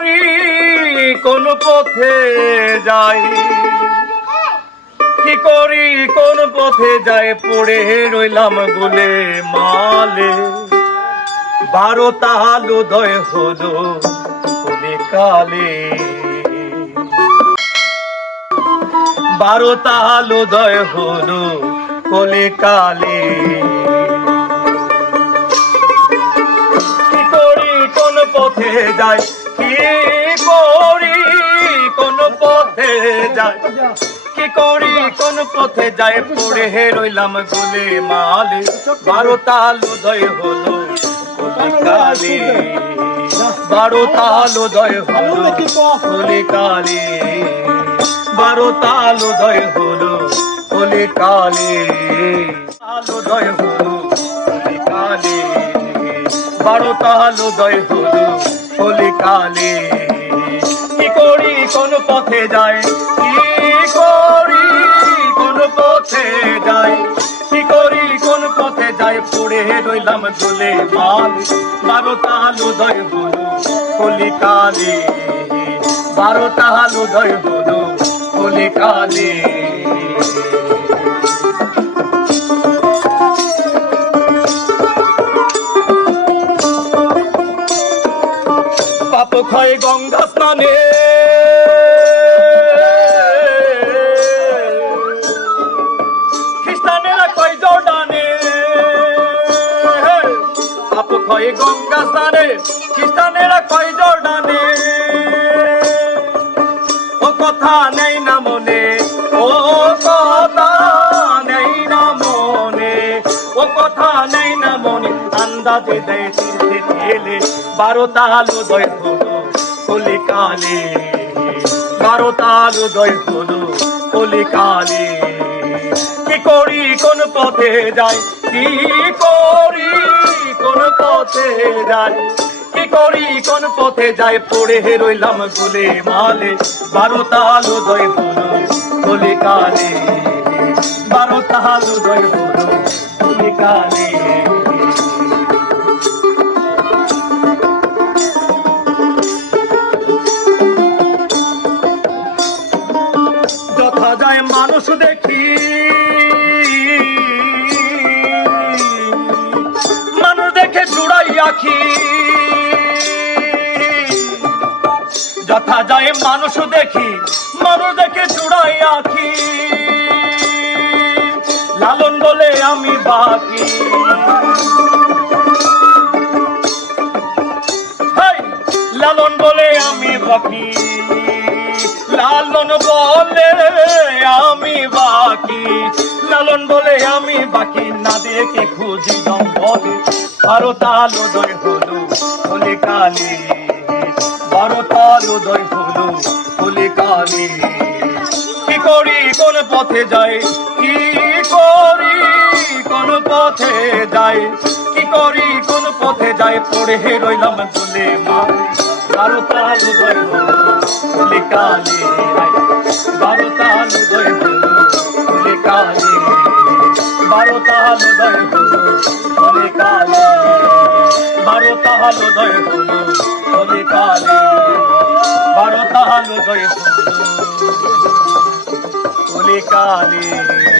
করি কোন পথে যাই, কি করি কোন পথে যাই, পড়ে রইলাম গোলে মালে। 12 তাল উদয় হলো কোলে কালে, 12 তাল উদয় হলো কোলে কালে। কি করি কোন পথে যাই, কি করি কোন পথে যাই, কি করি কোন পথে যাই, পড়ে রইলাম গোলে মালে। 12 তাল উদয় হলো কোলে কালে, 12 তাল উদয় হলো কোলে কালে, 12 তাল উদয় হলো কোলে কালে, তাল উদয় হলো কোলে কালে, 12 তাল উদয় হলো কোলে কালে। কি করি কোন পথে যাই, কি করি কোন পথে যাই, কি করি কোন পথে যাই, পড়ে রইলাম গোলে মালে। 12 তাল উদয় হলো কোলে কালে, 12 তাল উদয় হলো কোলে কালে। পাপ ক্ষয় গঙ্গা স্নানে, খ্রিস্টানেরা কয় জর্ডানে। পাপ ক্ষয় গঙ্গা স্নানে, খ্রিস্টানেরা কয় জর্ডানে। ও কথা নেই না মনে, ও কথা নেই না মনে, ও কথা নেই না মনে, আন্দাজে দেয় চিনতে ঠেলে। 12 তাল উদয় হলো কোলে কালে, 12 তাল উদয় হলো কোলে কালে। কি করি কোন পথে যাই, কি করি কোন পথে যাই, কি করি কোন পথে যাই, পড়ে রইলাম গোলে মালে। 12 তাল উদয় হলো কোলে কালে, 12 তাল উদয় হলো কোলে কালে। যথা যায় মানুষ দেখি, মানুষ দেখে জুড়াই আখি। যথা যায় মানুষ দেখি, মানুষ দেখে জুড়াই আখি। লালন বলে আমি বাকি, লালন বলে আমি বাকি, লালন বলে আমি বাকি, লালন বলে আমি বাকি। না দেখে খুঁজি জঙ্গলে, 12 তাল উদয় হলো কোলে কালে, 12 তাল উদয় হলো কোলে কালে। কি করি কোন পথে যাই, কি করি কোন পথে যাই, কি করি কোন পথে যাই, পড়ে রইলাম গোলে মালে। 12 তাল উদয় হলো কোলে কালে, 12 তাল উদয় হলো কোলে কালে, 12 তাল উদয় হলো কোলে কালে, 12 তাল উদয় হলো কোলে কালে, 12 তাল উদয় হলো কোলে কালে।